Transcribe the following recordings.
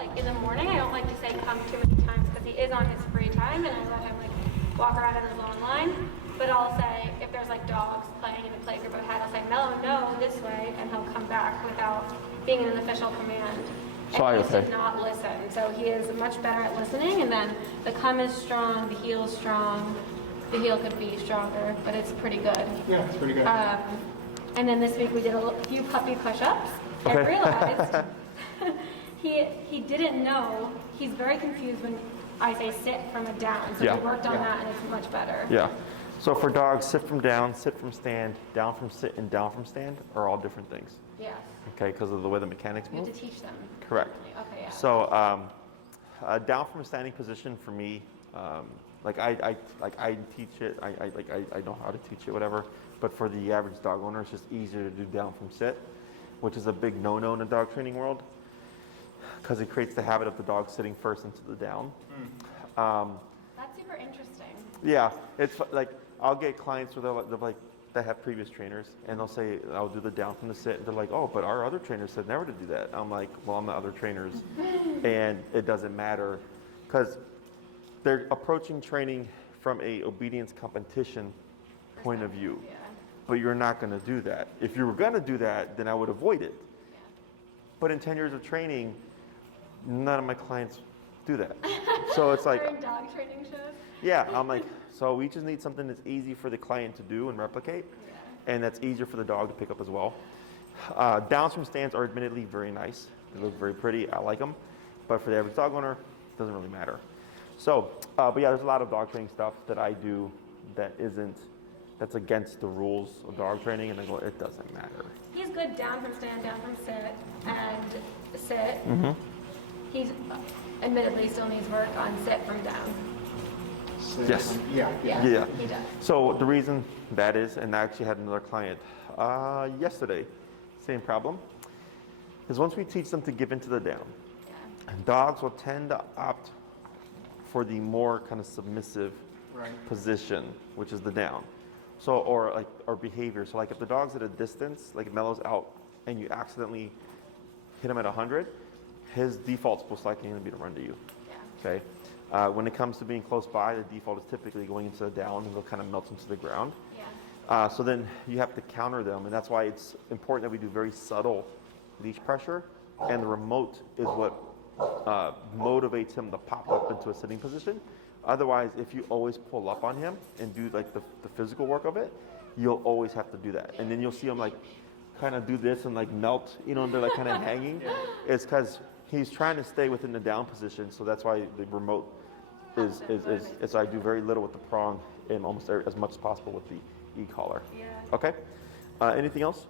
like in the morning, I don't like to say come too many times because he is on his free time and I let him like walk around in his long line. But I'll say, if there's like dogs playing in the play group I've had, I'll say, Melo, no, this way, and he'll come back without being an official command. And he used to not listen. So he is much better at listening, and then the come is strong, the heel is strong. The heel could be stronger, but it's pretty good. Yeah, it's pretty good. And then this week we did a few puppy push-ups and realized he didn't know. He's very confused when I say sit from a down. So we worked on that, and it's much better. Yeah. So for dogs, sit from down, sit from stand, down from sit, and down from stand are all different things. Yes. Okay, because of the way the mechanics move. You have to teach them. Correct. Okay, yeah. So down from a standing position for me, I teach it. I know how to teach it, whatever. But for the average dog owner, it's just easier to do down from sit, which is a big no-no in the dog training world, because it creates the habit of the dog sitting first into the down. That's super interesting. Yeah, it's like I'll get clients where they have previous trainers, and they'll say, I'll do the down from the sit, and they're like, oh, but our other trainers said never to do that. I'm like, well, I'm the other trainers, and it doesn't matter, because they're approaching training from a obedience competition point of view. Yeah. But you're not going to do that. If you were going to do that, then I would avoid it. Yeah. But in 10 years of training, none of my clients do that. So it's like, During dog training shows? yeah, I'm like, so we just need something that's easy for the client to do and replicate, and that's easier for the dog to pick up as well. Downs from stands are admittedly very nice. They look very pretty. I like them. But for the average dog owner, it doesn't really matter. So, but yeah, there's a lot of dog training stuff that I do that's against the rules of dog training, and I go, it doesn't matter. He's good down from stand, down from sit, and sit. Mm-hmm. He's admittedly still needs work on sit from down. Yes. Yeah. He does. So the reason that is, and I actually had another client yesterday, same problem, is once we teach them to give into the down, dogs will tend to opt for the more kind of submissive position, which is the down. So, or behavior. So like if the dog's at a distance, like Melo's out, and you accidentally hit him at 100, his default's most likely going to be to run to you. Okay. When it comes to being close by, the default is typically going into the down, and they'll kind of melt into the ground. So then you have to counter them, and that's why it's important that we do very subtle leash pressure, and the remote is what motivates him to pop up into a sitting position. Otherwise, if you always pull up on him and do like the physical work of it, you'll always have to do that. And then you'll see him like kind of do this and like melt, and they're like kind of hanging. It's because he's trying to stay within the down position, so that's why the remote is so I do very little with the prong and almost as much as possible with the e-collar. Yeah. Okay. Anything else?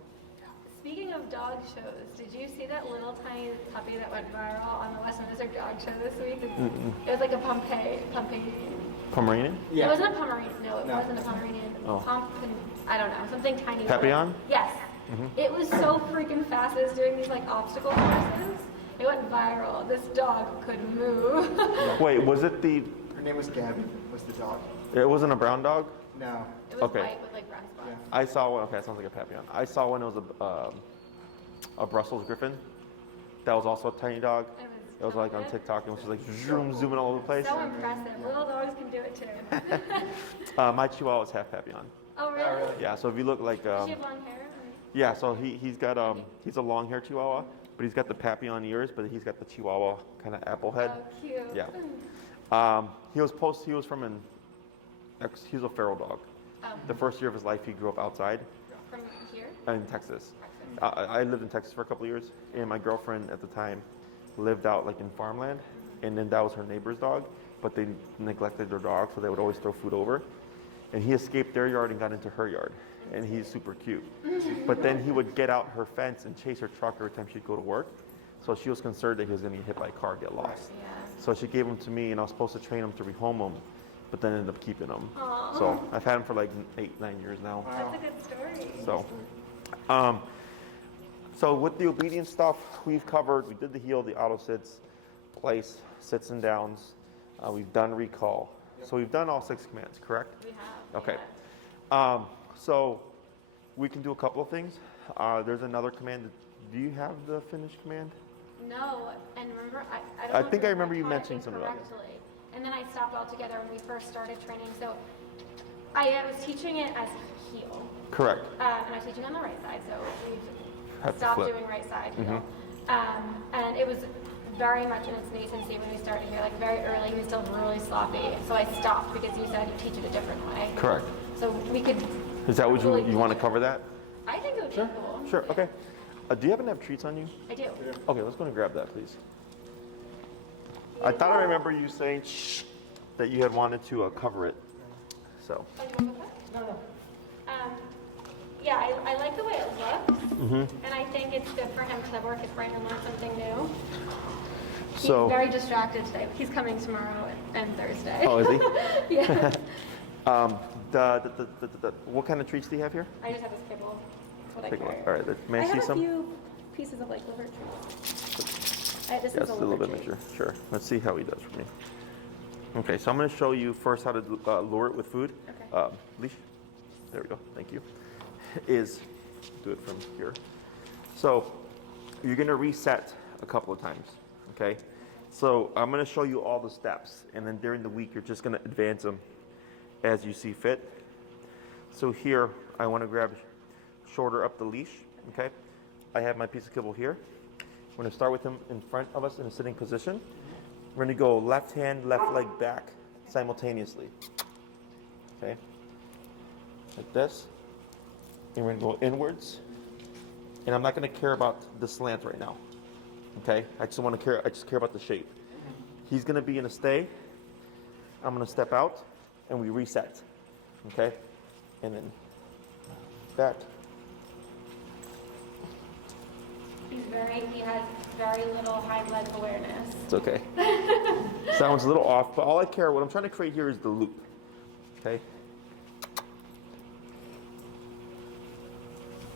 Speaking of dog shows, did you see that little tiny puppy that went viral on the Westminster Dog Show this week? It was like a Pomeranian? Yeah. It wasn't a Pomeranian. No, it wasn't a Pomeranian. I don't know, something tiny. Papillon? Yes. Mm-hmm. It was so freaking fast. It was doing these like obstacle courses. It went viral. This dog could move. Wait, was it Her name was Gabby, was the dog. It wasn't a brown dog? No. It was white with like brown spots. Yeah. I saw one. Okay, that sounds like a Papillon. I saw one. It was a Brussels Griffin. That was also a tiny dog. It was like on TikTok, and it was just like zooming all over the place. So impressive. Little dogs can do it too. My Chihuahua is half Papillon. Oh really? Yeah. So if you look like. Does she have long hair? Yeah. So he's got he's a long hair Chihuahua, but he's got the Papillon ears, but he's got the Chihuahua kind of apple head. Oh, cute. Yeah. He was a feral dog. The first year of his life, he grew up outside. From here? In Texas. I lived in Texas for a couple of years, and my girlfriend at the time lived out like in farmland, and then that was her neighbor's dog, but they neglected their dog, so they would always throw food over. And he escaped their yard and got into her yard, and he's super cute. But then he would get out her fence and chase her truck every time she'd go to work. So she was concerned that he was going to get hit by a car, get lost. So she gave him to me, and I was supposed to train him to rehome him, but then ended up keeping him. Aww. So I've had him for like 8-9 years now. That's a good story. So with the obedience stuff, we've covered, we did the heel, the auto sits, place, sits and downs. We've done recall. So we've done all 6 commands, correct? We have. Okay. Yeah. So we can do a couple of things. There's another command. Do you have the finish command? No, and remember, I don't I know if think I it remember you taught mentioning something about it. incorrectly. And then I stopped altogether when we first started training. So I was teaching it as heel. Correct. And I was teaching on the right side, so Have we've to stopped flip. doing right side heel. And it was very much in its nascency when we started here, like very early. He was still really sloppy. So I stopped because you said you teach it a different way. Correct. So we could. Is that what really you want to teach it. cover that? I think it would be cool. Sure, okay. Do you happen to have treats on you? I do. Okay, let's go and grab that, please. I thought I remember you saying shh, that you had wanted to cover it. So. Oh, you want to go back? No. Yeah, I like the way it looks, and I think it's good for him to work his brain and learn something new. He's So. very distracted today. He's coming tomorrow and Thursday. Oh, is he? Yeah. What kind of treats do you have here? I just have this kibble. That's what I Take a look. carry. All right, may I see have some? a few pieces of like liver treats. This Yes, is a a little liver bit treat. mature. Sure. Let's see how he does for me. Okay, so I'm going to show you first how to lure it with food. Okay. Leash. There we go. Thank you. Is do it from here. So you're going to reset a couple of times. Okay. So I'm going to show you all the steps, and then during the week you're just going to advance them as you see fit. So here I want to grab shoulder up the leash. Okay. I have my piece of kibble here. We're going to start with him in front of us in a sitting position. We're going to go left hand, left leg back simultaneously. Okay? Like this. And we're going to go inwards. And I'm not going to care about the slant right now. Okay? I just care about the shape. He's going to be in a stay. I'm going to step out and we reset. Okay? And then back. He has very little hind leg awareness. It's okay. Sounds a little off, but all I care, what I'm trying to create here is the loop. Okay?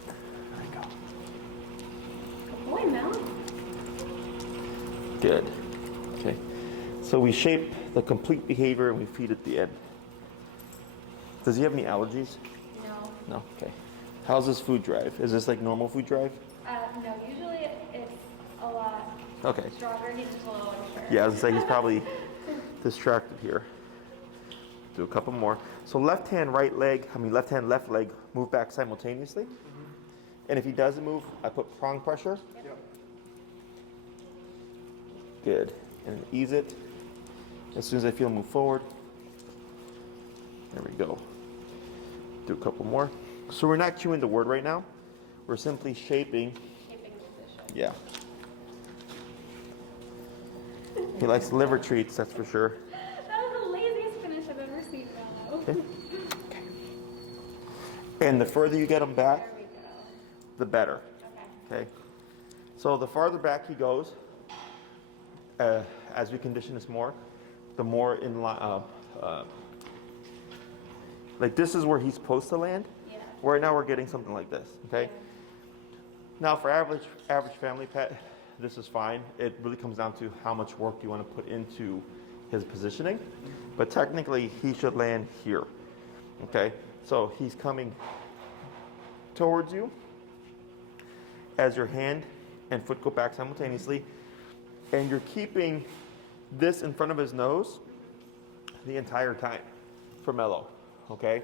There you go. Good boy, Mel. Good. Okay. So we shape the complete behavior and we feed at the end. Does he have any allergies? No. No? Okay. How's his food drive? Is this like normal food drive? No, usually it's a lot Okay. stronger. He's just a little unsure. Yeah, I was gonna say he's probably distracted here. Do a couple more. So left hand, left hand, left leg, move back simultaneously. And if he doesn't move, I put prong pressure. Yep. Good. And then ease it. As soon as I feel him move forward. There we go. Do a couple more. So we're not cueing the word right now. We're simply shaping. Keeping position. Yeah. He likes liver treats, that's for sure. That was the laziest finish I've ever seen, Melo. Okay. And the further you get him back, There we go. the better. Okay. Okay. So the farther back he goes, as we condition this more, the more in line. Like this is where he's supposed to land. Yeah. Right now we're getting something like this. Okay. Now for average family pet, this is fine. It really comes down to how much work you want to put into his positioning. But technically he should land here. Okay. So he's coming towards you as your hand and foot go back simultaneously, and you're keeping this in front of his nose the entire time for Melo, okay?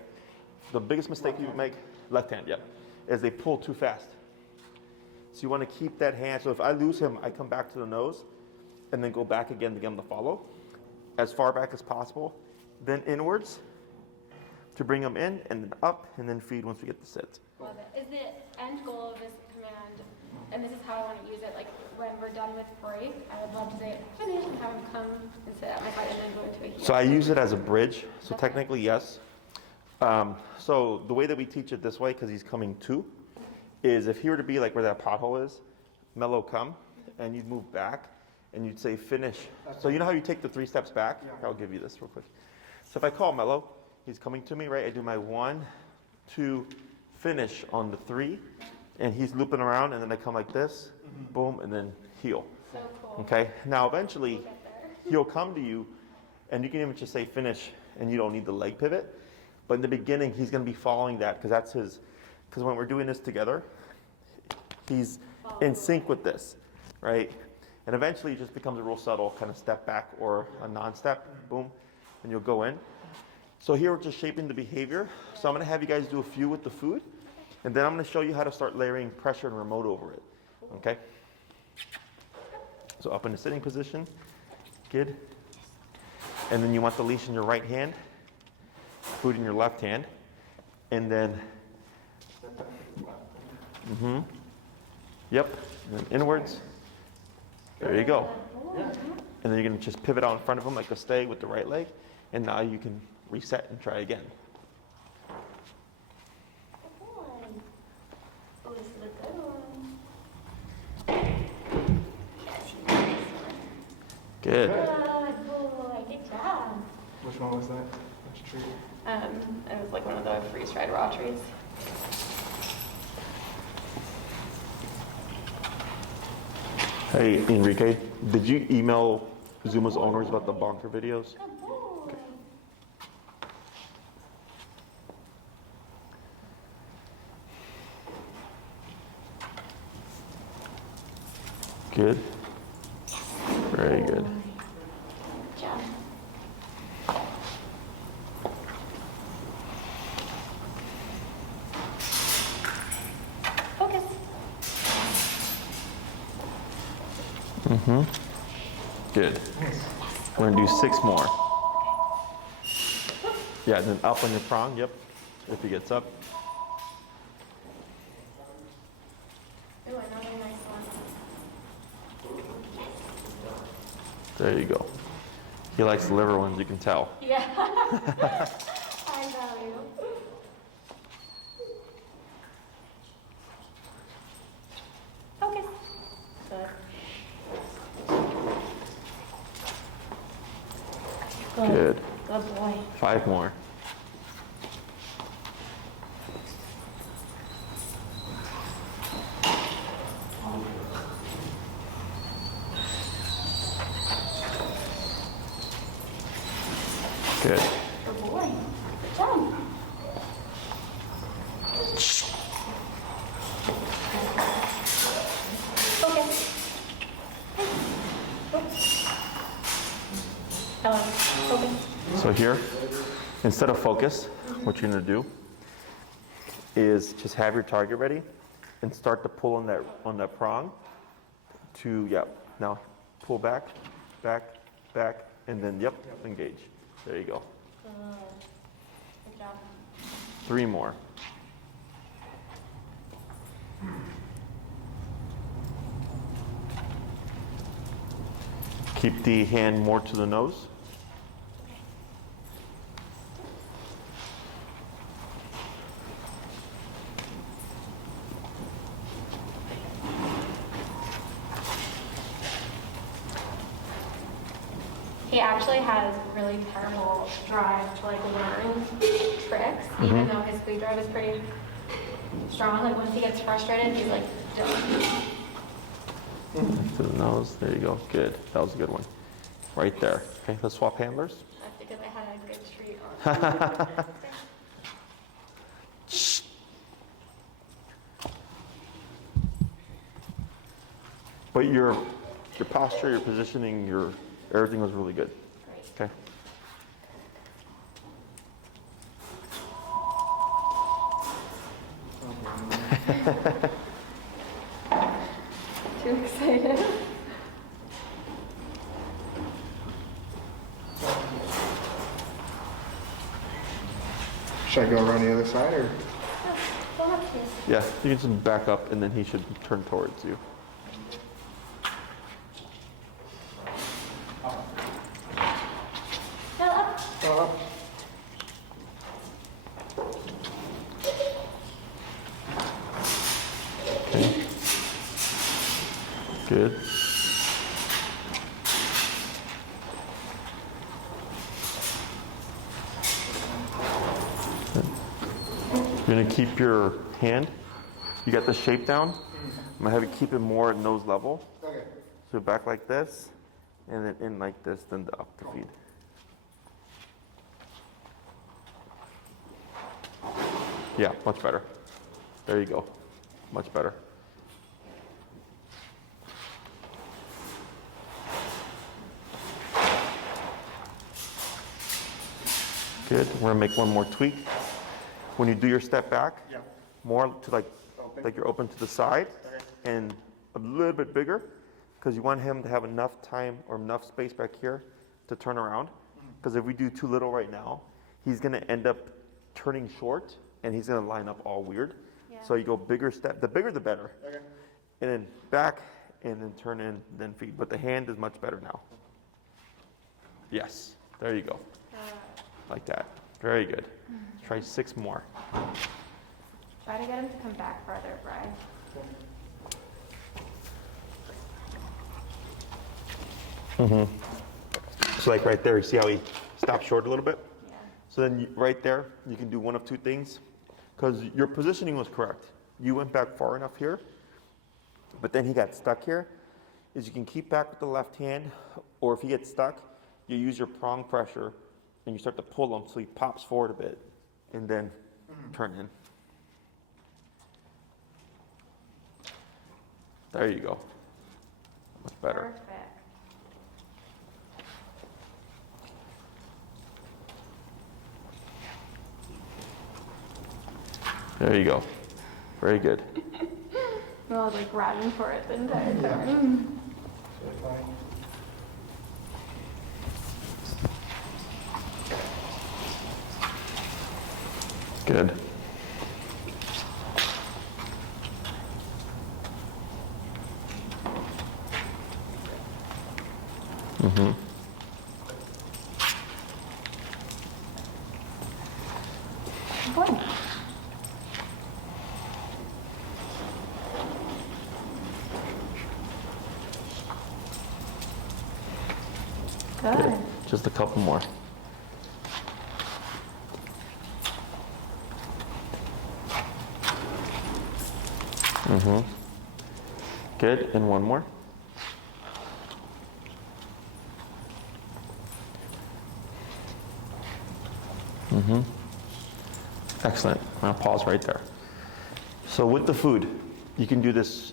The biggest mistake you make, left hand, yep, is they pull too fast. So you want to keep that hand, so if I lose him, I come back to the nose and then go back again to get him to follow, as far back as possible, then inwards to bring him in, and then up, and then feed once we get the sit. Love it. Is the end goal of this command, and this is how I want to use it, like when we're done with break, I would love to say finish and have him come and sit at my side and then go into a heel. So I use it as a bridge, so technically yes. So the way that we teach it this way, because he's coming to, is if he were to be like where that pothole is, Melo come, and you'd move back, and you'd say finish. So you know how you take the 3 steps back? Yeah. I'll give you this real quick. So if I call Melo, he's coming to me, right? I do my 1, 2, finish on the 3, and he's looping around, and then I come like this, boom, and then heel. So cool. Okay? Now eventually, We'll get there. he'll come to you, and you can even just say finish, and you don't need the leg pivot. But in the beginning, he's going to be following that, because that's his, because when we're doing this together, he's in sync with this, right? And eventually it just becomes a real subtle kind of step back or a non-step, boom, and you'll go in. So here we're just shaping the behavior. So I'm gonna have you guys do a few with the food, and then I'm gonna show you how to start layering pressure and remote over it, okay? So up in the sitting position, good. And then you want the leash in your right hand, food in your left hand, and then, yep, and then inwards. There you go. And then you're gonna just pivot out in front of him like a stay with the right leg, and now you can reset and try again. Oh, this is a good one. Good. Good boy, good job. Which one was that? Which tree? It was like one of the freeze-dried raw trees. Hey, Enrique, did you email Zuma's owners about the bonker videos? Good boy. Good. Very good. Good job. Focus. Good. We're gonna do 6 more. Yeah, and then up on your prong, yep, if he gets up. Ooh, another nice one. There you go. He likes the liver ones, you can tell. Yeah. I know you. Focus. Good. Good. Good boy. 5 more. Good. Good boy. Good job. Focus. Focus. So here, instead of focus, what you're gonna do is just have your target ready and start to pull on that prong to, yep, now pull back, back, back, and then, yep, engage. There you go. Good job. 3 more. Keep the hand more to the nose. He actually has really terrible drive to like learn tricks, even though his squeeze drive is pretty strong. Like once he gets frustrated, he's like done. To the nose. There you go. Good. That was a good one. Right there. Okay, let's swap handlers. That's because I had a good treat on. But your posture, your positioning, everything was really good. Great. Okay. Too excited. Should I go around the other side or? Go up, please. Yeah, you can just back up and then he should turn towards you. Go up. Okay. Good. You're gonna keep your hand. You got the shape down. I'm gonna have you keep it more at nose level. Okay. So back like this, and then in like this, then up the feet. Yeah, much better. There you go. Much better. Good. We're gonna make one more tweak. When you do your step back, Yeah. more to like Open. you're open to the side, Okay. and a little bit bigger, because you want him to have enough time or enough space back here to turn around. Because if we do too little right now, he's gonna end up turning short, and he's gonna line up all weird. Yeah. So you go bigger step. The bigger the better. Okay. And then back, and then turn in, then feed. But the hand is much better now. Yes, there you go. Like that. Very good. Try 6 more. Try to get him to come back farther, Brian. So like right there, you see how he stopped short a little bit? Yeah. So then right there, you can do one of two things. Because your positioning was correct. You went back far enough here, but then he got stuck here. Is you can keep back with the left hand, or if he gets stuck, you use your prong pressure and you start to pull him so he pops forward a bit and then turn in. There you go. Much better. Perfect. There you go. Very good. I was like grabbing for it the entire time. That's fine. Good. Mm-hmm. Good. Good. Just a couple more. Mm-hmm. Good, and one more. Mm-hmm. Excellent. I'm gonna pause right there. So with the food, you can do this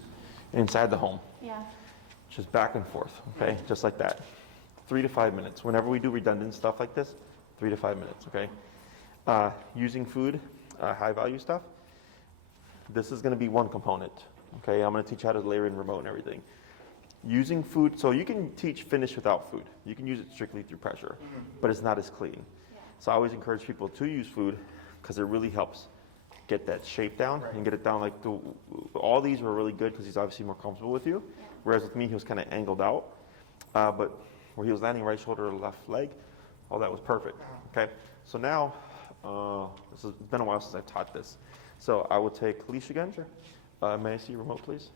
inside the home, Yeah. just back and forth, okay? Just like that. 3 to 5 minutes. Whenever we do redundant stuff like this, 3 to 5 minutes, okay? Using food, high value stuff, this is gonna be one component, okay? I'm gonna teach you how to layer in remote and everything. Using food, so you can teach finish without food. You can use it strictly through pressure, but it's not as clean. So I always encourage people to use food because it really helps get that shape down and get it down like all these were really good because he's obviously more comfortable with you. Whereas with me, he was kind of angled out. But where he was landing right shoulder, left leg, all that was perfect. Okay, so now, it's been a while since I've taught this. So I will take Leash again. Sure. May I see your remote, please?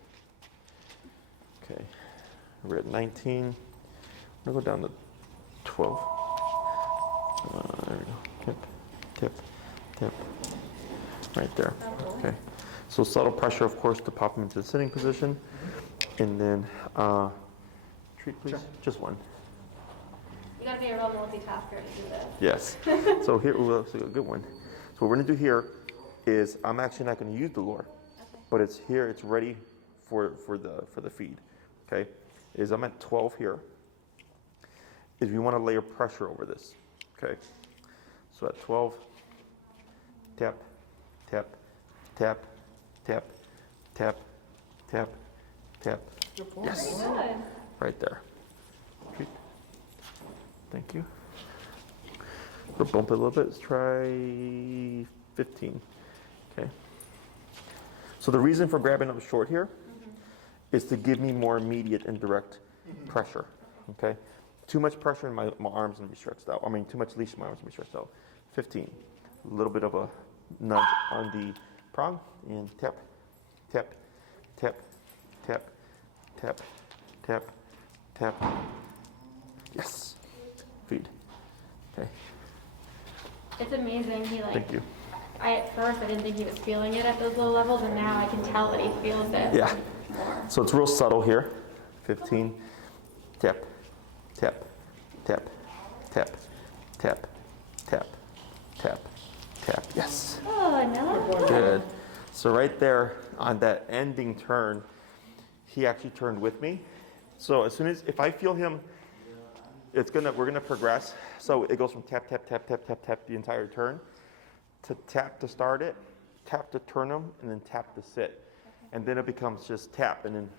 Okay, we're at 19. I'm gonna go down to 12. There we go. Tip, tip, tip. Right there. Okay. So subtle pressure, of course, to pop him into the sitting position. And then, treat, please. Sure. Just one. You gotta be a real multitasker to do this. Yes. So here, well, so a good one. So what we're gonna do here is I'm actually not gonna use the lure, but it's here. It's ready for the feed. Okay. Is I'm at 12 here. Is we want to layer pressure over this. Okay. So at 12, tap, tap, tap, tap, tap, tap, tap. Yes. Good. Right there. Treat. Thank you. We'll bump it a little bit. Let's try 15. Okay. So the reason for grabbing up short here is to give me more immediate and direct pressure. Okay. Too much pressure in my arms and be stretched out. I mean, too much leash in my arms and be stretched out. 15. A little bit of a nudge on the prong and tap, tap, tap, tap, tap, tap, tap. Yes. Feed. Okay. It's amazing. He like. Thank you. At first I didn't think he was feeling it at those low levels, and now I can tell that he feels it. Yeah. More. So it's real subtle here. 15. Tap, tap, tap, tap, tap, tap, tap, tap. Yes. Oh, no. Good. So right there on that ending turn, he actually turned with me. So as soon as, if I feel him we're gonna progress. So it goes from tap, tap, tap, tap, tap, tap the entire turn, to tap to start it, tap to turn him, and then tap to sit. And then it becomes just tap, and then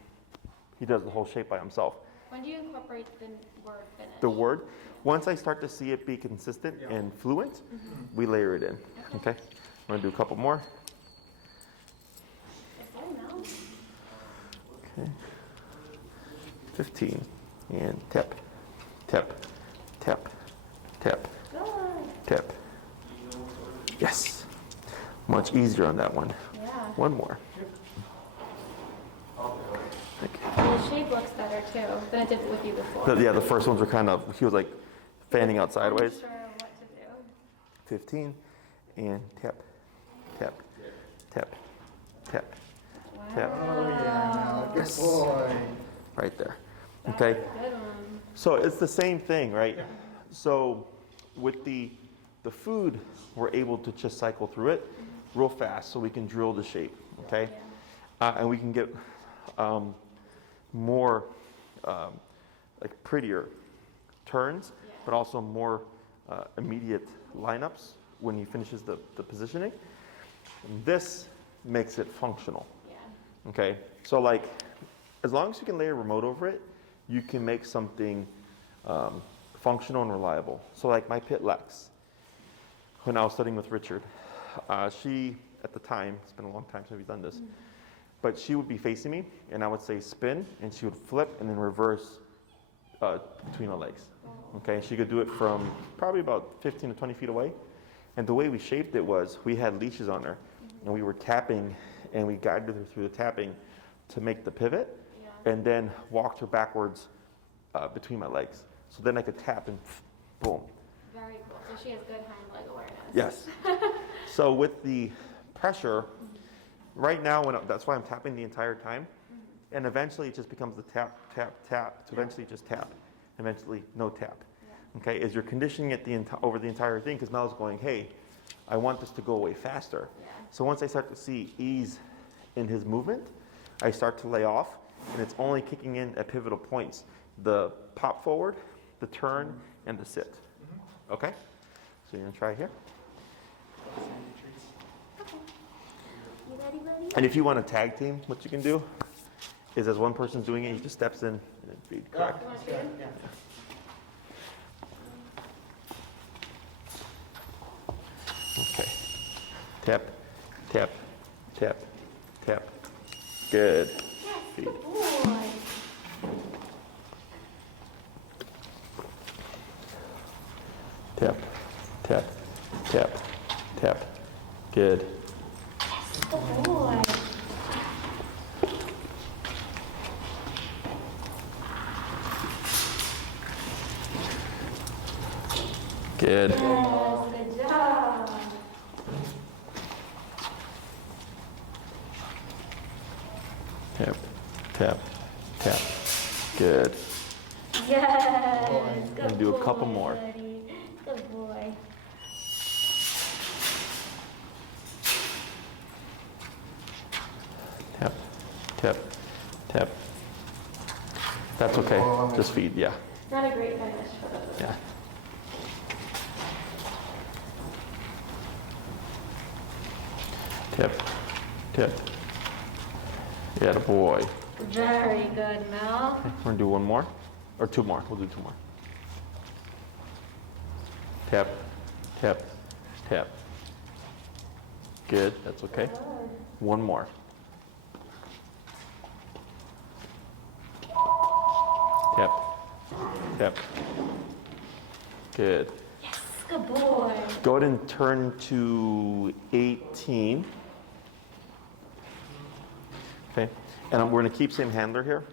he does the whole shape by himself. When do you incorporate the word finish? The word, once I start to see it be consistent and fluent, we layer it in. Okay? I'm gonna do a couple more. Okay. 15. And tap, tap, tap, tap, tap. Yes. Much easier on that one. Yeah. One more. And the shape looks better too than it did with you before. Yeah, the first ones were kind of, he was like fanning out sideways. I'm sure what to do. 15. And tap, tap, tap, tap, tap. Oh, yeah, good Yes. boy. Right there. Okay? Good one. So it's the same thing, right? So with the food, we're able to just cycle through it real fast so we can drill the shape, okay? And we can get more like prettier turns, but also more immediate lineups when he finishes the positioning. And this makes it functional, Yeah. okay? So like, as long as you can lay a remote over it, you can make something functional and reliable. So like my Pit Lex, when I was studying with Richard, she, at the time, it's been a long time since we've done this, but she would be facing me, and I would say spin, and she would flip and then reverse between her legs. Okay, she could do it from probably about 15 to 20 feet away. And the way we shaped it was, we had leashes on her, and we were tapping, and we guided her through the tapping to make the pivot, and then walked her backwards between my legs. So then I could tap and boom. Very cool. So she has good hind leg awareness. Yes. So with the pressure, right now, that's why I'm tapping the entire time. And eventually it just becomes the tap, tap, tap, to eventually just tap. Eventually no tap. Okay, as you're conditioning it over the entire thing, because Melo's going, hey, I want this to go away faster. So once I start to see ease in his movement, I start to lay off, and it's only kicking in at pivotal points. The pop forward, the turn, and the sit. Okay? So you're gonna try here. You ready? And if you want to tag team, what you can do is as one person's doing it, he just steps in and then feed, correct? You want to feed? Yeah. Okay. Tap, tap, tap, tap. Good. Feed. Good boy. Tap, tap, tap, tap. Good. Good boy. Good. Yes, good job. Tap, tap, tap. Good. Yes. Good And do a couple boy, more. buddy. Good boy. Tap, tap, tap. That's okay. Just feed, yeah. Not a great finish for those. Yeah. Tap, tap. Yeah, the boy. Very good, Mel. We're gonna do one more, or two more. We'll do two more. Tap, tap, tap. Good, that's okay. One more. Tap, tap. Good. Yes, good boy. Go ahead and turn to 18. Okay, and we're gonna keep same handler here.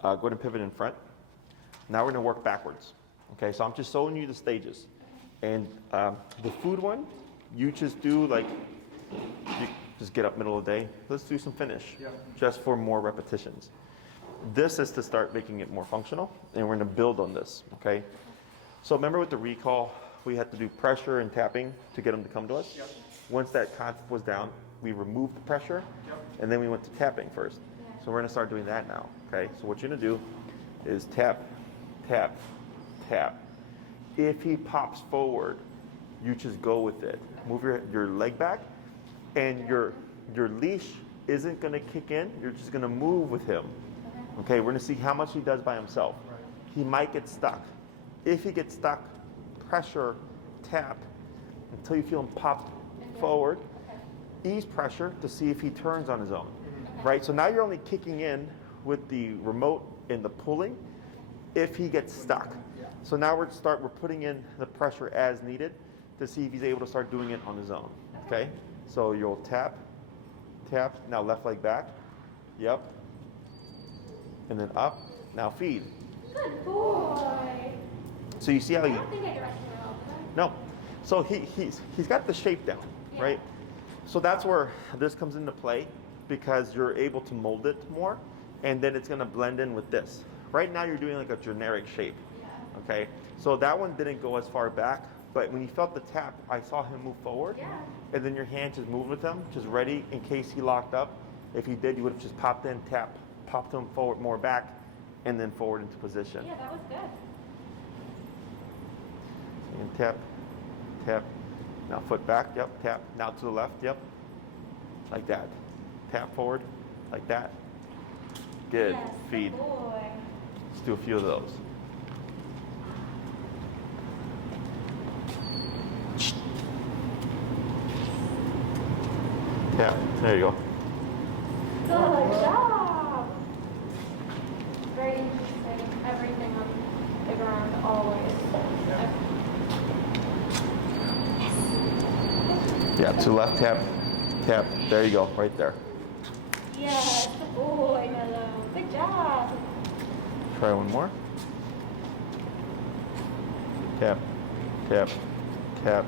Go ahead and pivot in front. Now we're gonna work backwards. Okay, so I'm just showing you the stages. And the food one, you just do like, you just get up middle of the day. Let's do some finish, just for more repetitions. This is to start making it more functional, and we're gonna build on this, okay? So remember with the recall, we had to do pressure and tapping to get them to come to us? Once that concept was down, we removed the pressure, and then we went to tapping first. So we're gonna start doing that now, okay? So what you're gonna do is tap, tap, tap. If he pops forward, you just go with it. Move your leg back, and your leash isn't gonna kick in, you're just gonna move with him. Okay, we're gonna see how much he does by himself. He might get stuck. If he gets stuck, pressure, tap, until you feel him pop forward. Ease pressure to see if he turns on his own, right? So now you're only kicking in with the remote and the pulling if he gets stuck. So now we're putting in the pressure as needed to see if he's able to start doing it on his own, okay? So you'll tap, tap, now left leg back, yep, and then up, now feed. Good boy. So you see how I he, don't think I directed it well, did no, so he's got the shape down, right? So that's where this comes into play because you're able to mold it more and then it's gonna blend in with this. Right now you're doing like a generic shape, okay? So that one didn't go as far back, but when you felt the tap, I saw him move forward and then your hand just moved with him, just ready in case he locked up. If he did, you would have just popped in, tap, popped him forward, more back, and then forward into position. Yeah, that was good. And tap, tap. Now foot back, yep, tap. Now to the left, yep. Like that. Tap forward, like that. Good. Yes, Feed. good boy. Let's do a few of those. Yeah, there you go. Good job. Very interesting. Everything on the ground, always. Yeah, to the left, tap, tap. There you go, right there. Yes, good boy, Melo. Good job. Try one more. Tap, tap, tap,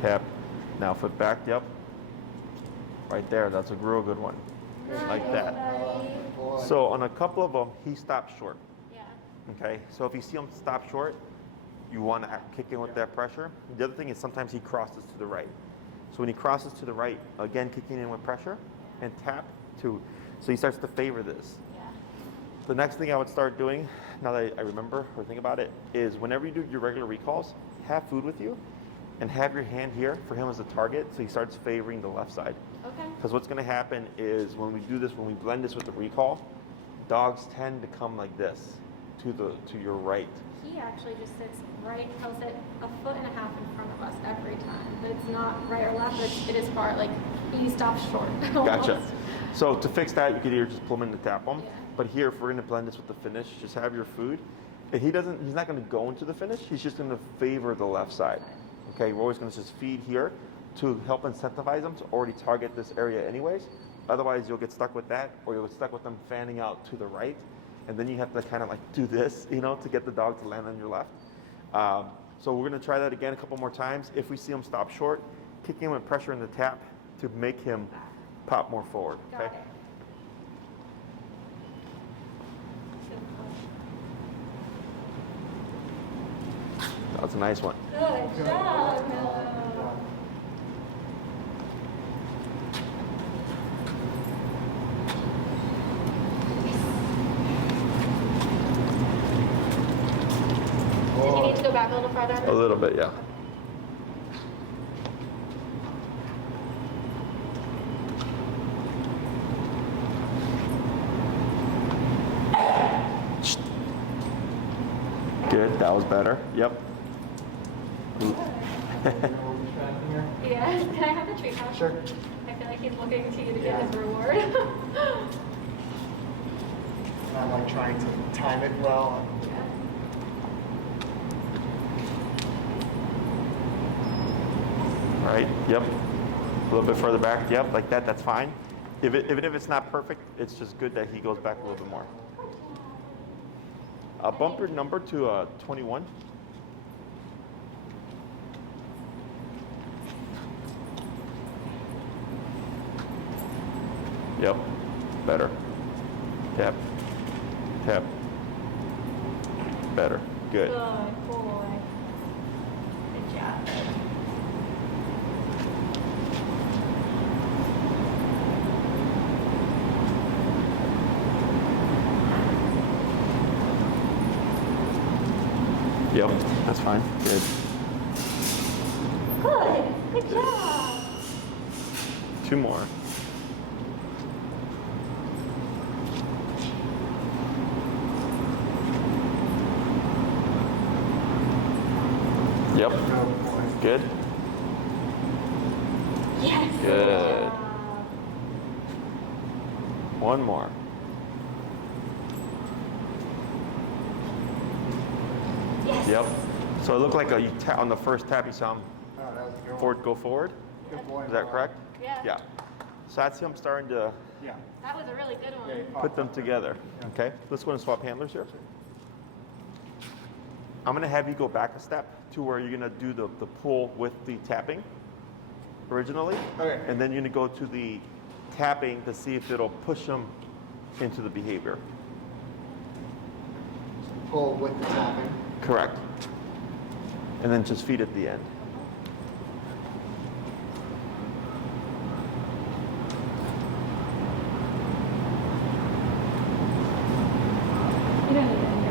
tap. Now foot back, yep. Right there, that's a real good one. Like that. So on a couple of them, he stopped short. Yeah. Okay, so if you see him stop short, you want to kick in with that pressure. The other thing is sometimes he crosses to the right. So when he crosses to the right, again kicking in with pressure and tap to, so he starts to favor this. Yeah. The next thing I would start doing, now that I remember or think about it, is whenever you do your regular recalls, have food with you and have your hand here for him as a target so he starts favoring the left side. Okay. Because what's going to happen is when we do this, when we blend this with the recall, dogs tend to come like this to your right. He actually just sits right, he'll sit a foot and a half in front of us every time. But it's not right or left, it is far, like he stops short. Gotcha. almost. So to fix that, you could either just pull him in to tap him. Yeah. But here, if we're going to blend this with the finish, just have your food. And he's not going to go into the finish. He's just going to favor the left side. Okay, we're always going to just feed here to help incentivize them to already target this area anyways. Otherwise, you'll get stuck with that, or you'll get stuck with them fanning out to the right. And then you have to kind of like do this, to get the dog to land on your left. So we're going to try that again a couple more times. If we see him stop short, kick him with pressure in the tap to make him pop more forward. Got Okay. it. That's a nice one. Good job, Melo. Did you need to go back a little farther? A little bit, yeah. Good, that was better. Yep. Yeah, can I have the treat pouch? Sure. I feel like he's looking to you to get his reward. I'm like trying to time it well. Right, yep. A little bit further back, yep, like that, that's fine. Even if it's not perfect, it's just good that he goes back a little bit more. Bump your number to 21. Yep, better. Tap, tap, better, good. Good boy. Good job. Yep, that's fine. Good. Good. Good job. 2 more. Yep. Good boy. Good. Yes. Good. 1 more. Yes. Yep. So it looked like you tap on the first tap. You saw him Oh, that was a good one. go forward. Good boy. Is that correct? Yeah. Yeah. So that's him starting to Yeah. That was a really good one. Yeah, he put popped them up there. together. Yeah. Okay. Let's go and swap handlers here. I'm going to have you go back a step to where you're going to do the pull with the tapping originally. Okay. And then you're going to go to the tapping to see if it'll push them into the behavior. Pull with the tapping. Correct. And then just feed at the end. You don't need to end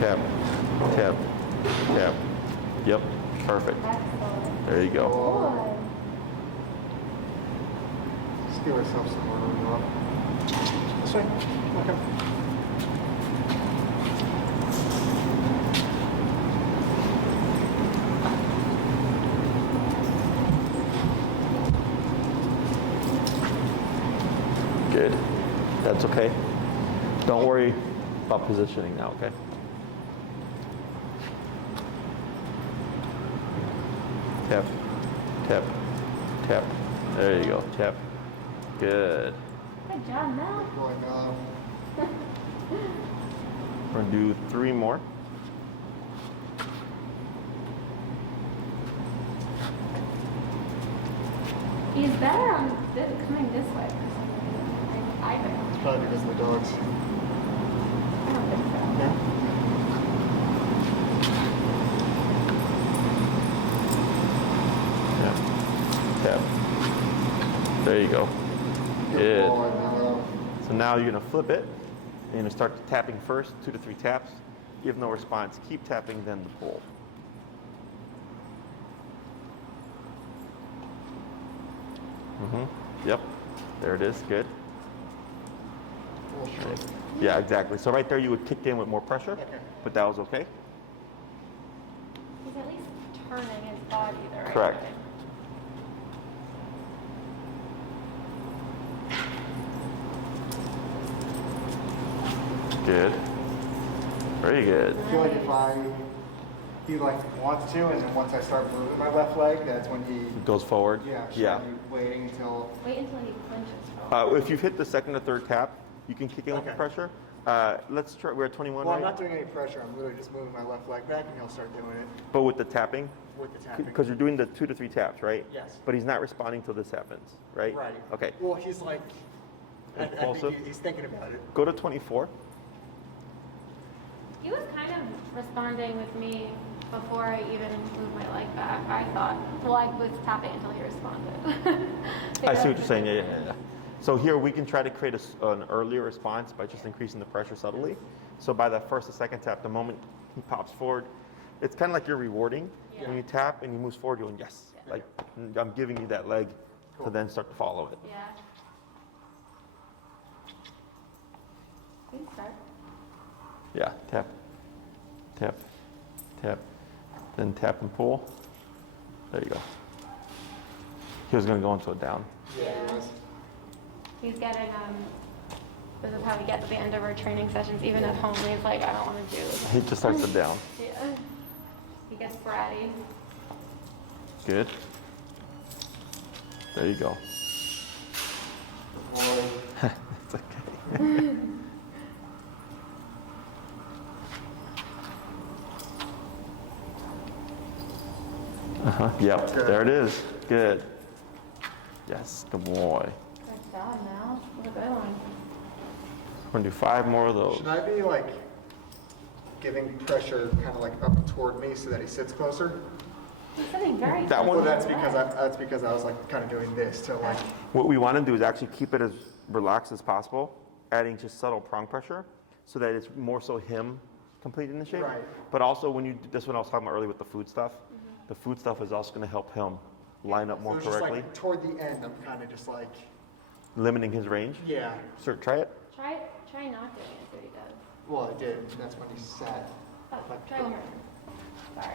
Tap, tap, tap. Yep, perfect. Excellent. There you go. Good. Just give ourselves some more room up. This way. Okay. Good. That's okay. Don't worry about positioning now, okay? Tap, tap, tap. There you go. Tap. Good. Good job, Mel. Good boy, Melo. We're gonna do 3 more. He's better on coming this way for some reason. I think. It's probably because of the dogs. I don't think so. Yeah. Tap, tap. There you go. Good. boy, Melo. So now you're gonna flip it. And you're gonna start tapping first, 2 to 3 taps. Give no response. Keep tapping, then the pull. Yep. There it is. Good. Pull short. Yeah, exactly. So right there, you would kick in with more pressure, Okay. but that was okay. He's at least turning his body the right Correct. way. Good. Very good. I feel like if he like wants to, and then once I start moving my left leg, that's when he, Goes forward. yeah, should Yeah. be waiting until, Wait until he clinches for If you've hit the second or third tap, you can kick in with the Okay. pressure. Let's try. We're at 21, well, I'm right? not doing any pressure. I'm literally just moving my left leg back, and he'll start doing it But with the tapping, with the tapping. because you're doing the 2 to 3 taps, right? Yes. But he's not responding till this happens, right? Right. Okay. Well, he's like, I Impulsive? think he's thinking about it. Go to 24. He was kind of responding with me before I even moved my leg back. I thought, well, I was tapping until he responded. I see what you're saying. Yeah. So here we can try to create an earlier response by just increasing the pressure subtly. So by that first or second tap, the moment he pops forward, it's kind of like you're rewarding. Yeah. When you tap and he moves forward, you're going, yes. Yeah. Like I'm giving you that leg to then start to follow it. Yeah. You can start. Yeah, tap, tap, tap, then tap and pull. There you go. He was going to go into a down. Yeah, he was. He's getting, this is how we get to the end of our training sessions, even at home. He's like, I don't want to do this. He just starts to down. Yeah. He gets bratty. Good. There you go. Boy. It's okay. Yep, Good. there it is. Good. Yes, good boy. Good job, Mel. What a good one. We're gonna do 5 more of those. Should I be like giving pressure kind of like up toward me so that he sits closer? He's sitting very That one- Well, that's because I was like kind of doing this to like, What we want to do is actually keep it as relaxed as possible, adding just subtle prong pressure. so that it's more so him completing the shape. Right. But also that's what I was talking about earlier with the food stuff. The food stuff is also going to help him line up more So it's just correctly, like toward the end, I'm kind of just like, limiting his range. yeah. Sir, try it. Try not doing it, see what he does. Well, I did. That's when he sat. Oh, try one more. Sorry.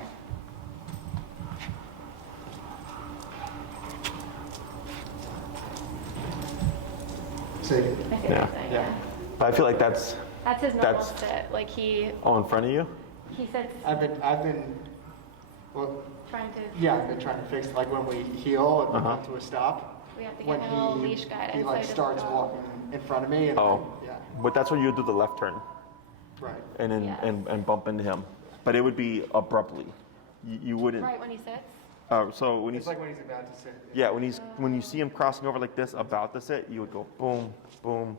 See? I see what Yeah. you're saying, yeah. But I feel like that's That's his normal That's- sit. Like he all in front of you. sits I've been, well, trying to, yeah, I've been trying to fix it. Like when we heel and we Uh-huh. come to a stop. we have to When give him a little leash guidance. he so like doesn't starts go. walking in front of me and Oh. yeah, But that's when you do the left turn right. and then Yes. and bump into him. But it would be abruptly. You wouldn't. Right when he sits. So when It's he's like when he's about to sit. yeah, when you see him crossing over like this about to sit, you would go boom, boom,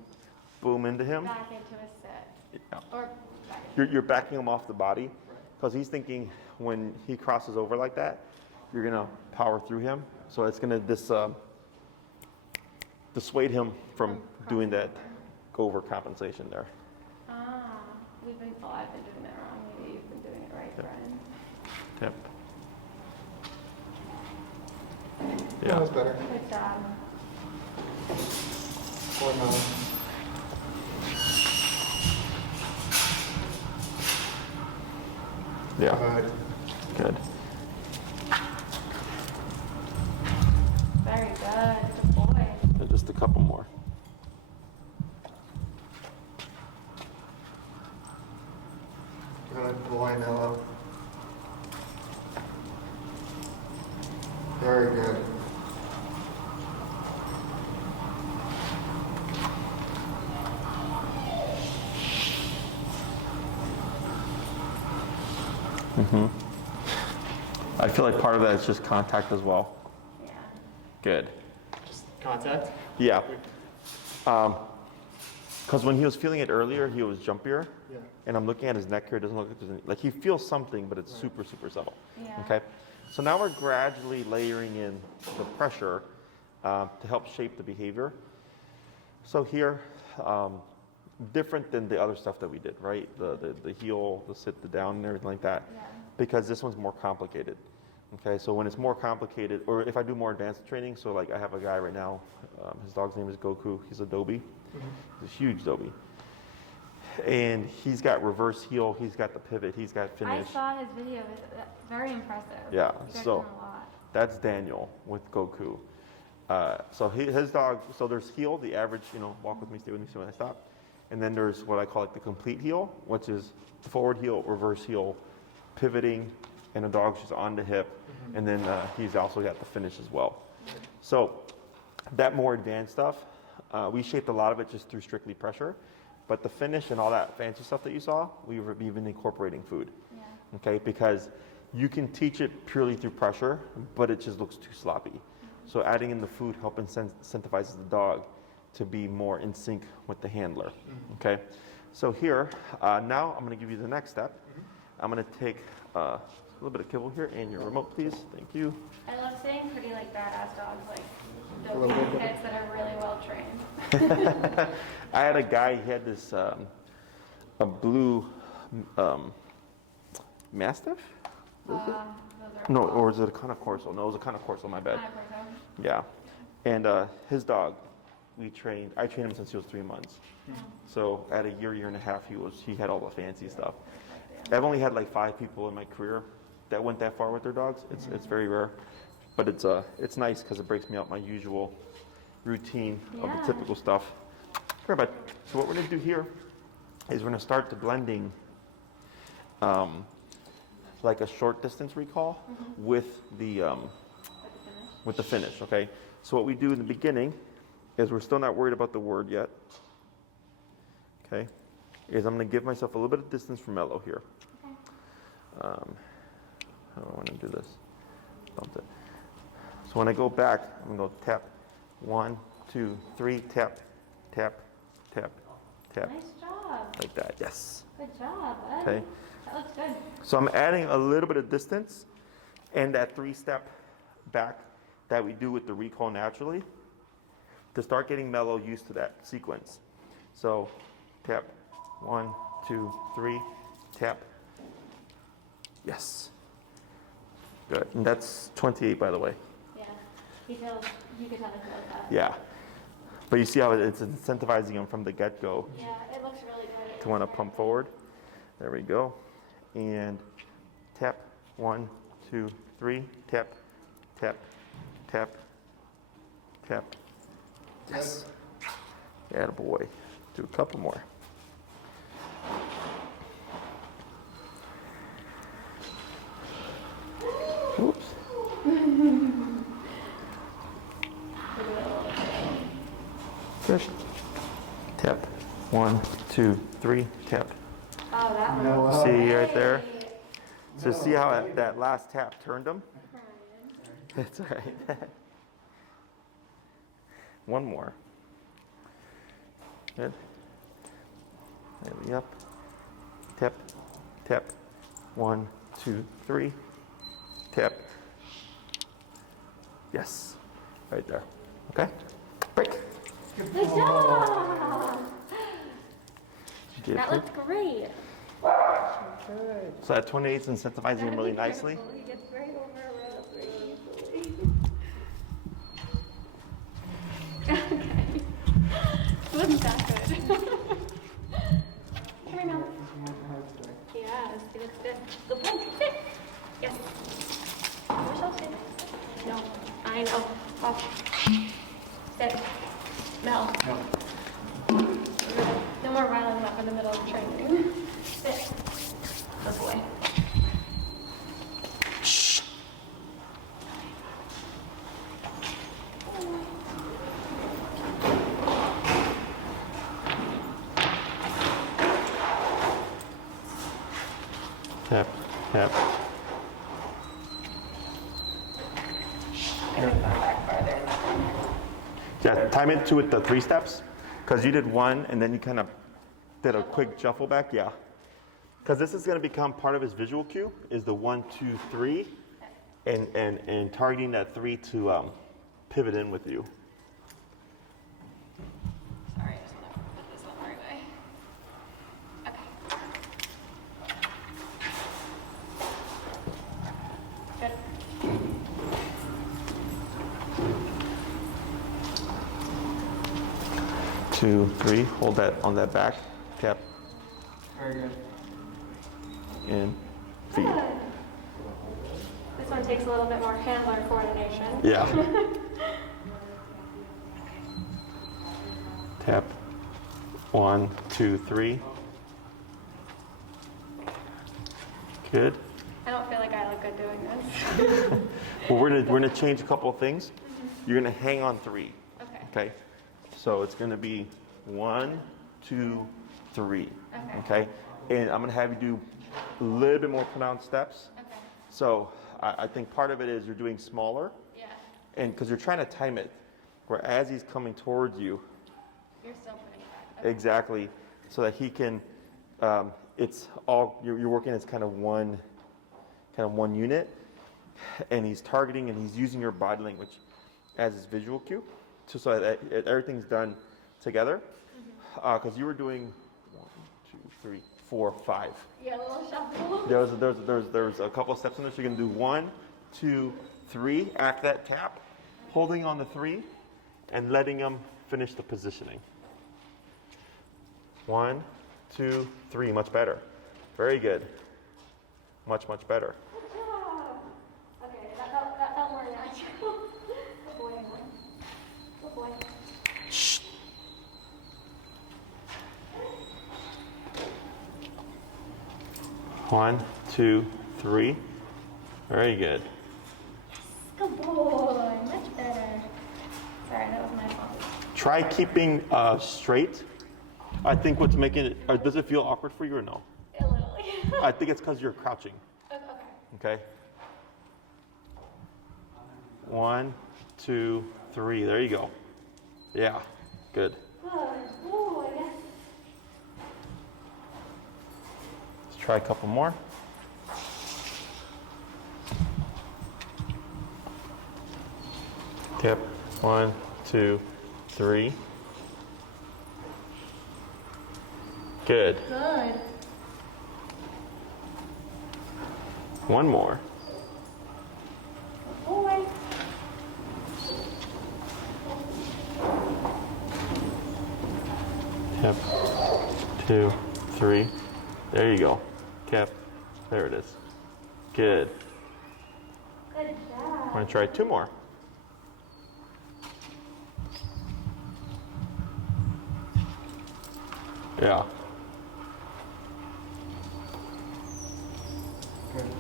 boom into him. Back into a sit. Yeah. Or back You're backing him off the body because he's thinking when he crosses over like that, you're gonna power through him. So it's gonna dissuade him from doing that overcompensation there. Ah, I've been doing that wrong. Maybe you've been doing it right, Brian. Yep. Yeah, Yeah. that's better. Good job. Or no. Yeah. Good. Very good. Good boy. And just a couple more. Good boy, Melo. Very good. I feel like part of that is just contact as well. Yeah. Good. Just contact. Yeah. Because when he was feeling it earlier, he was jumpier. Yeah. And I'm looking at his neck here. It doesn't look like there's any, like he feels something, but it's super, super subtle. Yeah. Okay. So now we're gradually layering in the pressure to help shape the behavior. So here, different than the other stuff that we did, right? The heel, the sit, the down, and everything like that. Yeah. Because this one's more complicated. Okay, so when it's more complicated, or if I do more advanced training, so like I have a guy right now, his dog's name is Goku. He's a Dobie. He's a huge Dobie. And he's got reverse heel, he's got the pivot, he's got finish. I saw his video. It's very impressive. Yeah, You guys so done a lot. that's Daniel with Goku. So his dog, so there's heel, the average, walk with me, stay with me, see when I stop. And then there's what I call like the complete heel, which is the forward heel, reverse heel, pivoting, and the dog's just on the hip. And then he's also got the finish as well. So that more advanced stuff, we shaped a lot of it just through strictly pressure. But the finish and all that fancy stuff that you saw, we've been incorporating food. Yeah. Okay, because you can teach it purely through pressure, but it just looks too sloppy. So adding in the food helps incentivizes the dog to be more in sync with the handler. Okay, so here, now I'm going to give you the next step. I'm going to take a little bit of kibble here and your remote, please. Thank you. I love seeing pretty like badass dogs like A those little bit. kids that are really well trained. I had a guy, he had this a blue Mastiff? Those are No, or is it a Cane Corso? No, it was a Cane Corso, my bad. kind of person. Yeah. And his dog, I trained him since he was 3 months. So at a year and a half, he had all the fancy stuff. I've only had like 5 people in my career that went that far with their dogs. It's very rare, but it's nice because it breaks me out my usual routine of Yeah. the typical stuff. Sure, but so what we're gonna do here is we're gonna start the blending, like a short distance recall with the finish. Okay. So what we do in the beginning is we're still not worried about the word yet. Okay, is I'm going to give myself a little bit of distance from Melo here. Okay. How do I want to do this? Bump it. So when I go back, I'm going to go tap, 1, 2, 3, tap, tap, tap, tap, Nice job. like that. Yes. Good job, bud. Okay. That looks good. So I'm adding a little bit of distance and that 3-step back that we do with the recall naturally to start getting Melo used to that sequence. So tap, 1, 2, 3, tap. Yes. Good. And that's 28, by the way. Yeah. You could tell he feels that. Yeah. But you see how it's incentivizing him from the get-go Yeah, it looks really good. to want to pump forward. There we go. And tap. 1, 2, 3. Tap, tap, tap, tap. Yes. Attaboy. Do a couple more. Oops. Good. Tap. 1, 2, 3. Tap. Oh, that one. Melo. See right there? So see how that last tap turned him? That's all right. One more. Good. There we up. Tap, tap. 1, 2, 3. Tap. Yes. Right there. Okay? Break. Good job! Get That it. looks great. So that 28 is incentivizing him really nicely. He gets right over around very easily. Okay. Wasn't that good? Come here, Mel. Yes, he looks good. Good boy. Sit. Yes. Yourself sit. No. I know. Oh. Sit. Mel. No more riling up in the middle of training. Sit. Good boy. Tap, tap. Yeah, time it to with the 3 steps. Because you did 1 and then you kind of did a quick shuffle back. Yeah. Because this is going to become part of his visual cue, is the 1, 2, 3, and targeting that 3 to pivot in with you. Sorry, I just want to put this on the right way. Okay. Good. 2, 3. Hold that on that back. Tap Very good. and feed. This one takes a little bit more handler coordination. Yeah. Tap. 1, 2, 3. Good. I don't feel like I look good doing this. Well, we're gonna change a couple of things. You're gonna hang on 3. Okay. Okay. So it's gonna be 1, 2, 3. Okay. Okay. And I'm gonna have you do a little bit more pronounced steps. Okay. So I think part of it is you're doing smaller, Yeah. and because you're trying to time it, where as he's coming towards you, You're still putting it back. Okay. exactly, so that he can. It's all you're working as kind of one unit, and he's targeting and he's using your body language as his visual cue, so that everything's done together. Because you were doing 1, 2, 3, 4, 5. Yeah, a little shuffle. There's a couple of steps in this. You're gonna do 1, 2, 3 after that tap, holding on the 3, and letting him finish the positioning. 1, 2, 3. Much better. Very good. Much better. Good job. Okay, that felt more natural. Good boy. Good boy. One, 2, 3. Very good. Good boy. Much better. Sorry, that was my fault. Try keeping straight. I think what's making it, does it feel awkward for you or no? A little. I think it's because you're crouching. Okay. Okay. 1, 2, 3. There you go. Yeah. Good. Good boy. Let's try a couple more. Tap. 1, 2, 3. Good. Good. One more. Boy. Yep. 2, 3. There you go. Cap. There it is. Good. Good job. I'm gonna try 2 more. Yeah.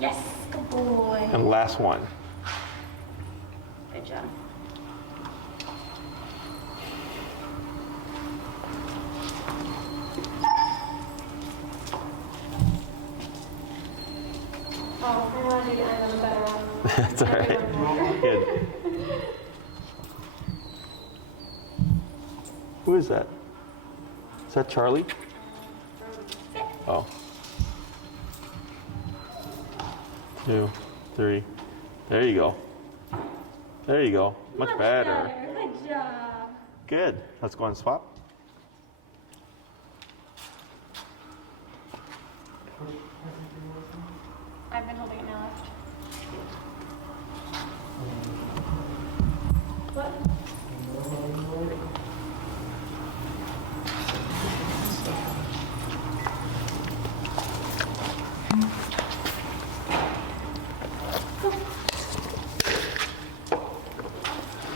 Yes, good boy. And last one. Good job. Oh, I want to do the end of the better one. That's all right. Good. Who is that? Is that Charlie? Oh. 2, 3. There you go. There you go. Much better. Good job. Good. Let's go and swap. I've been holding it now left. What?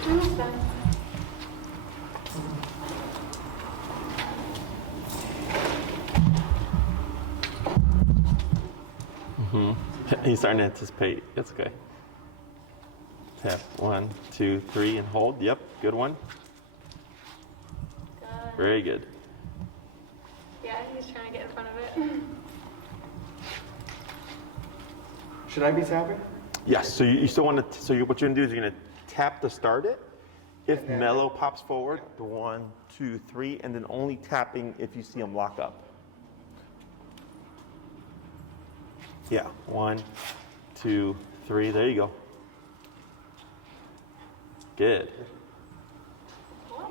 Almost done. He's starting to anticipate. It's okay. Tap 1, 2, 3, and hold. Yep, good one. Good. Very good. Yeah, he's trying to get in front of it. Should I be tapping? Yes. So you still want to. So what you're gonna do is you're gonna tap to start it. If Yeah. Melo pops forward, 1, 2, 3, and then only tapping if you see him lock up. Yeah. 1, 2, 3. There you go. Good. Boy.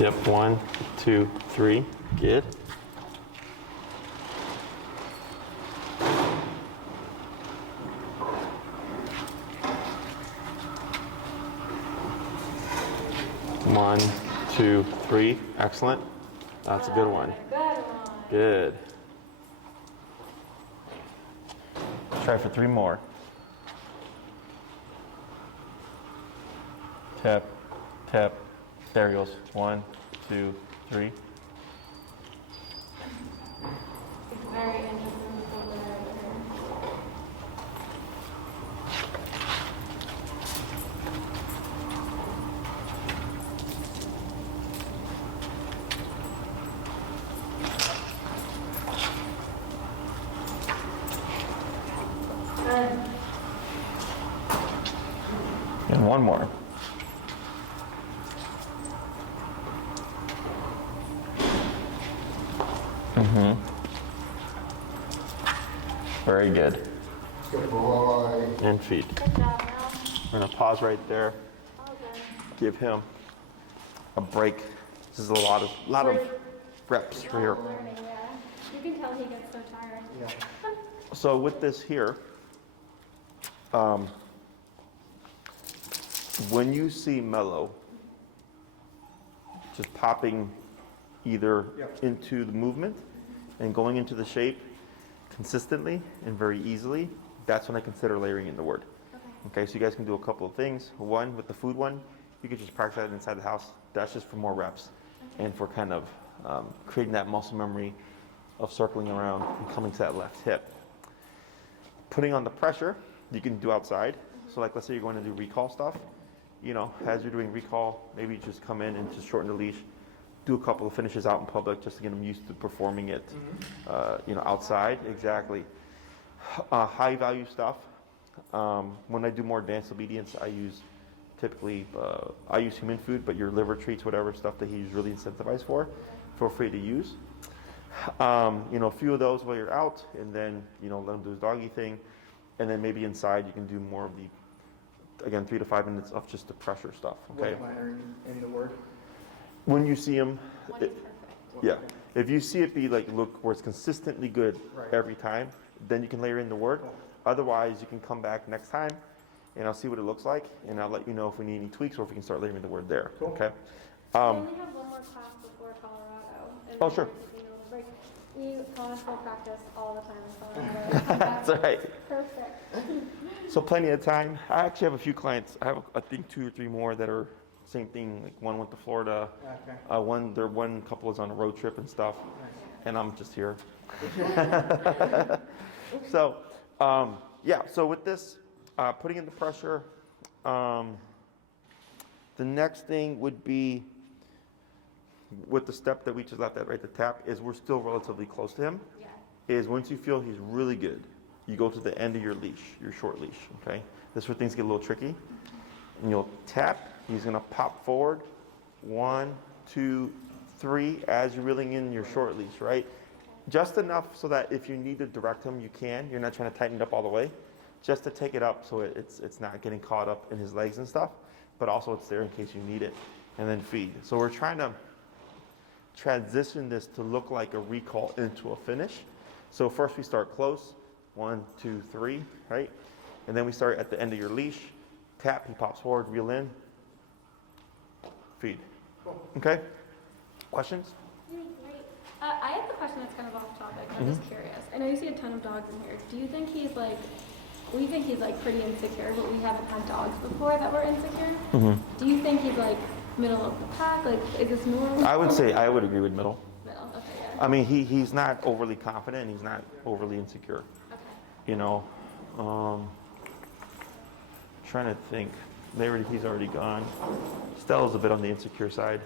Yep. 1, 2, 3. Good. One, 2, 3. Excellent. That's a good one. Good one. Good. Try for 3 more. Tap, tap. There he goes. 1, 2, 3. It's very interesting over there. Good. And 1 more. Very good. Good boy. And feet. Good job, Mel. We're gonna pause right there. All good. Give him a break. This is a lot of reps for here. Learning, yeah. You can tell he gets so tired. Yeah. So with this here, when you see Melo just popping either Yep. into the movement and going into the shape consistently and very easily, that's when I consider layering in the word. Okay, so you guys can do a couple of things. One, with the food one, you could just practice that inside the house. That's just for more reps and for kind of creating that muscle memory of circling around and coming to that left hip. Putting on the pressure, you can do outside. So like, let's say you're going to do recall stuff. You know, as you're doing recall, maybe just come in and just shorten the leash, do a couple of finishes out in public just to get them used to performing it, you know, outside. Exactly. High value stuff. When I do more advanced obedience, I use typically, I use human food, but your liver treats, whatever stuff that he's really incentivized for, feel free to use. You know, a few of those while you're out, and then, you know, let him do his doggy thing. And then maybe inside you can do more of the, again, 3 to 5 minutes of just the pressure stuff, okay? What am I earning in the word? When you see them, One is perfect. yeah. If you see it be like, look, where it's consistently good Right. every time, then you can layer in the word. Cool. Otherwise, you can come back next time and I'll see what it looks like and I'll let you know if we need any tweaks or if we can start layering the word there, Cool. okay? We only have one more class before Colorado. And Oh, then sure. we're taking over break. We honestly practice all the time in Colorado. That's all right. Perfect. So plenty of time. I actually have a few clients. I have, I think, 2 or 3 more that are same thing. Like one went to Florida. Okay. One couple is on a road trip and stuff, and I'm just here. So, yeah. So with this, putting in the pressure, the next thing would be with the step that we just left at, right? The tap is we're still relatively close to him. Yeah. Is once you feel he's really good, you go to the end of your leash, your short leash, okay? This is where things get a little tricky. And you'll tap, he's gonna pop forward. 1, 2, 3, as you're reeling in your short leash, right? Just enough so that if you need to direct him, you can. You're not trying to tighten it up all the way. Just to take it up so it's not getting caught up in his legs and stuff, but also it's there in case you need it. And then feed. So we're trying to transition this to look like a recall into a finish. So first we start close, 1, 2, 3, right? And then we start at the end of your leash, tap, he pops forward, reel in, feed. Okay? Questions? Great. I have a question that's kind of off topic. I'm just curious. I know you see a ton of dogs in here. Do you think he's like, we think he's like pretty insecure, but we haven't had dogs before that were insecure. Do you think he's like middle of the pack? Like, is this normal? I would say I would agree with middle. Middle, okay, yeah. I mean, he's not overly confident, he's not overly insecure. Okay. You know, trying to think. He's already gone. Stella's a bit on the insecure side.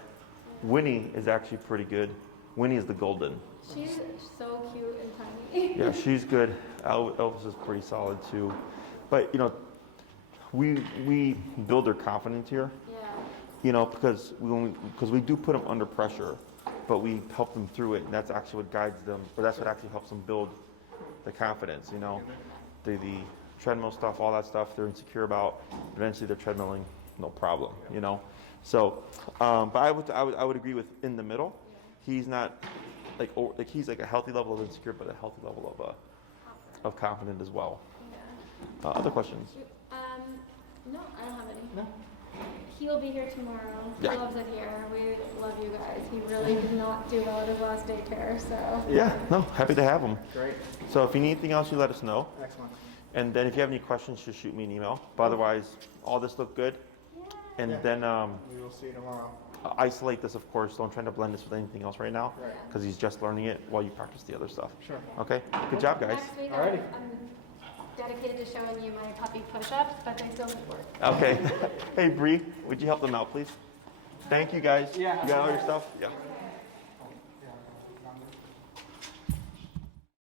Winnie is actually pretty good. Winnie is the golden. She's so cute and tiny. Yeah, she's good. Elvis is pretty solid too. But you know, we build their confidence here. Yeah. You know, because we do put them under pressure, but we help them through it, and that's actually what guides them, or that's what actually helps them build the confidence. You know, the treadmill stuff, all that stuff they're insecure about. Eventually, they're treadmilling, no problem. You know, so but I would agree with in the middle. He's not like he's like a healthy level of insecure, but a healthy level of confident as well. Yeah. Other questions? No, I don't have any. No. He will be here tomorrow. Yeah. He loves it here. We love you guys. He really did not do well at his last daycare, so. Yeah, no, happy to have him. Great. So if you need anything else, you let us know. Excellent. And then if you have any questions, just shoot me an email. But otherwise, all this looked good. And Yeah. then We will see you tomorrow. isolate this, of course. Don't try to blend this with anything else right now, Right. because he's just learning it while you practice the other stuff. Sure. Okay? Good job, guys. Next week, Alrighty. I'm dedicated to showing you my puppy push-ups, but they still need work. Okay. Hey, Bree, would you help them out, please? Thank you, guys. Yeah. You got all your stuff? Yeah.